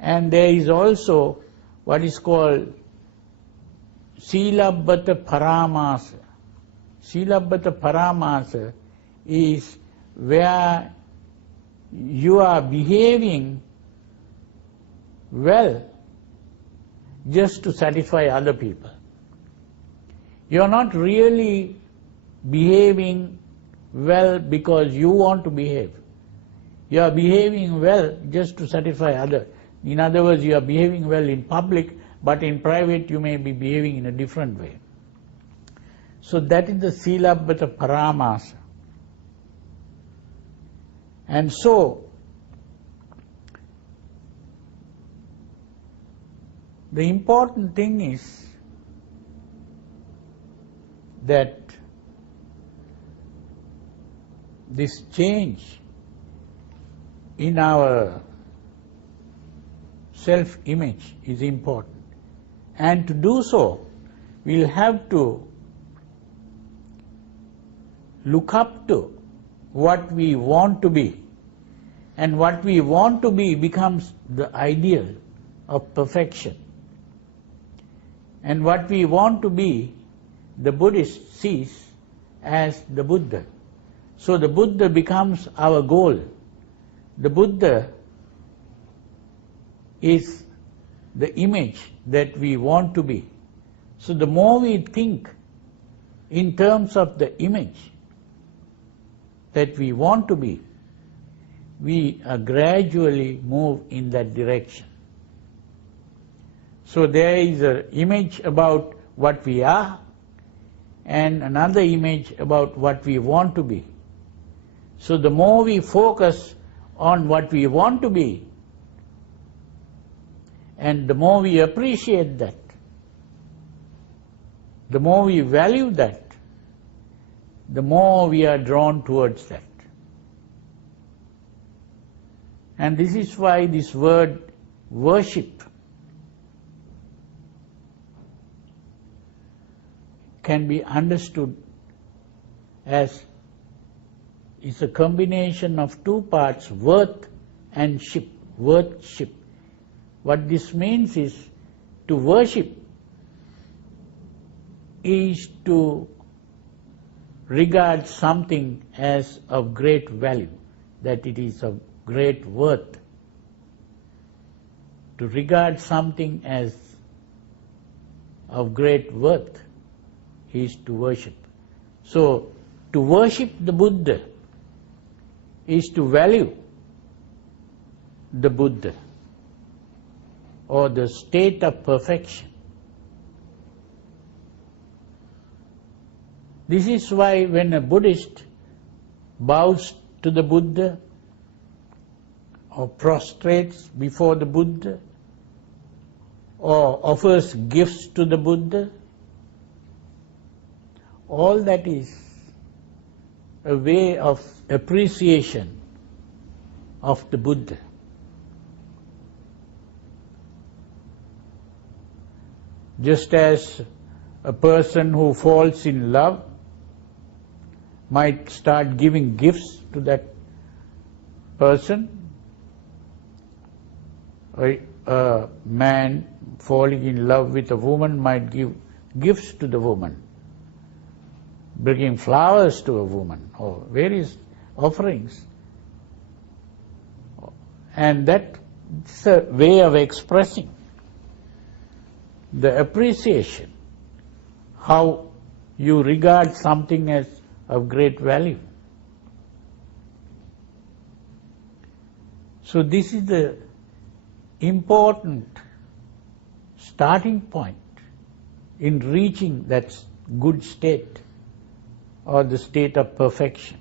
And there is also what is called Silabbata Paramasa. Silabbata Paramasa is where you are behaving well just to satisfy other people. You are not really behaving well because you want to behave. You are behaving well just to satisfy others. In other words, you are behaving well in public, but in private you may be behaving in a different way. So that is the Silabbata Paramasa. And so, the important thing is that this change in our self-image is important. And to do so, we'll have to look up to what we want to be. And what we want to be becomes the ideal of perfection. And what we want to be, the Buddhist sees as the Buddha. So the Buddha becomes our goal. The Buddha is the image that we want to be. So the more we think in terms of the image that we want to be, we gradually move in that direction. So there is an image about what we are and another image about what we want to be. So the more we focus on what we want to be, and the more we appreciate that, the more we value that, the more we are drawn towards that. And this is why this word worship can be understood as it's a combination of two parts, worth and ship, worthship. What this means is to worship is to regard something as of great value, that it is of great worth. To regard something as of great worth is to worship. So, to worship the Buddha is to value the Buddha or the state of perfection. This is why when a Buddhist bows to the Buddha or prostrates before the Buddha or offers gifts to the Buddha, all that is a way of appreciation of the Buddha. Just as a person who falls in love might start giving gifts to that person, a man falling in love with a woman might give gifts to the woman, bringing flowers to a woman or various offerings. And that's a way of expressing the appreciation, how you regard something as of great value. So this is the important starting point in reaching that good state or the state of perfection.